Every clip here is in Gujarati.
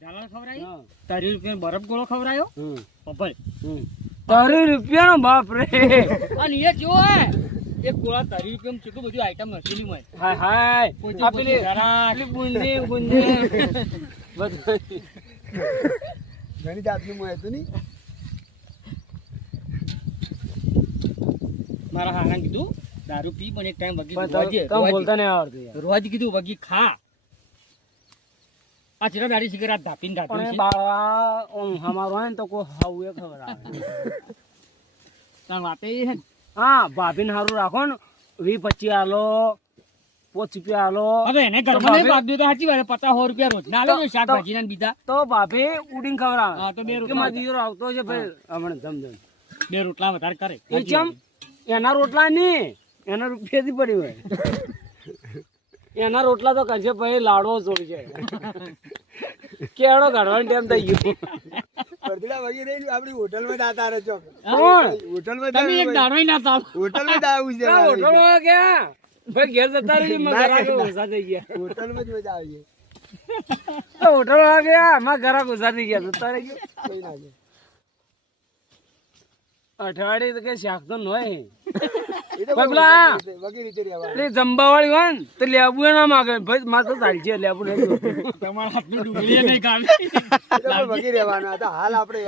તારી રૂપિયા બરફ ગોળો પપલ તારી રૂપિયાનો બાપ રે. અને એ જો એક ગોળા તારી રૂપિયા કેટલું બધું આઈટમ નસીલી મળે હાય હાય. પોચી પેલી બુંદી બુંદી. બધું. ઘણી જાતનું મોય હતું નહીં મારા હાના કીધું દારૂ પી પણ એક ટાઈમ વગી રોજે, બોલતા નહીં આવડતું રોજ કીધું વગી ખા. આ ચીરા દાડી સિગરેટ આ ધાપીને એ છે. બાળા ઓમ હમારો હે તો કો હાવું એ ખબર આવે. તાર વાતે હે. હા ભાભીને હારું રાખો ને. વી પચી આલો પોચ રૂપિયા આલો. હવે એને ઘરમાં નહીં દો તો સાચી વાત પચાસ સો રૂપિયા રોજ ના લે શાકભાજી ને બીજા. તો ભાભી ઉડીને ખબર હા, તો બે રોટલા મારો દીકરો આવતો છે ભાઈ હમણાં જમ જમ બે રોટલા વધારે કરે. એ ચમ એના રોટલા નહીં એના રૂપિયાથી પડી હોય. એના રોટલા તો કરશે ભાઈ લાડવો છોડશે કેળો કાઢવાનો ટાઈમ થઈ ગયો. આપણી દાતા રહે તમે એક ના દાવું છે આ હોટલમાં ગયા ભાઈ ઘેર જતા રહી ઘરાક ઓછા થઈ ગયા. હોટલમાં જ મજા આવી આ ગયા આમાં ઘરાક ઓછા થઈ ગયા જતા રહી ગયા કઈ ના છે અઠવાડિયે તો કઈ શાક તો ન એટલે જંબાવાળી હોય ને તો લેબુ એ ના માગે. ભાઈ મારે તો સારી છે લેવું નહીં. તમારા હાથની ડુંગળી નહીં કાઢી એ વગી રહેવાના હતા હાલ આપણે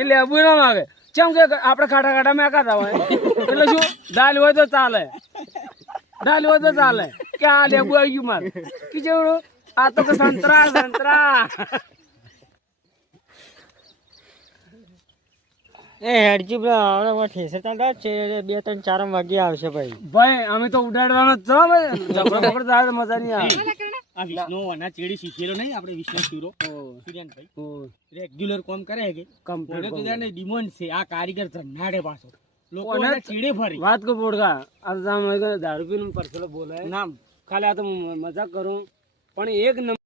એ લેબુ એના માગે. કેમ કે આપણે ખાટા ખાટા મેકાતા હોય? એટલે શું? દાલ હોય તો ચાલે. દાલ હોય તો ચાલે. કે આ લેબુ આવી ગયું મારે. કે જેવડું આ તો સંતરા સંતરા. એ હેડજી આવડે હવે ઠેસર ચાલતા છે. બે ત્રણ ચાર વાગે આવશે ભાઈ. ભાઈ અમે તો ઉડાડવાનો જ છો ભાઈ. જબરો પકડ જાય તો મજા નહીં આવે. આ વિષ્ણુ અના ચેડી શીખેલો નહીં આપણે વિષ્ણુ સુરો સુર્યાનભાઈ. ઓ, રેગ્યુલર કામ કરે કે? મને તો જાને જાણે છે આ કારીગર જન્નાડે પાછો. લોકો કોને? એના ફરી. વાત કો પોડકા આ આમ દારૂ પીને પરસેલો બોલાય. નામ. ખાલી આ તો મજા મજાક કરું. પણ એક નંબર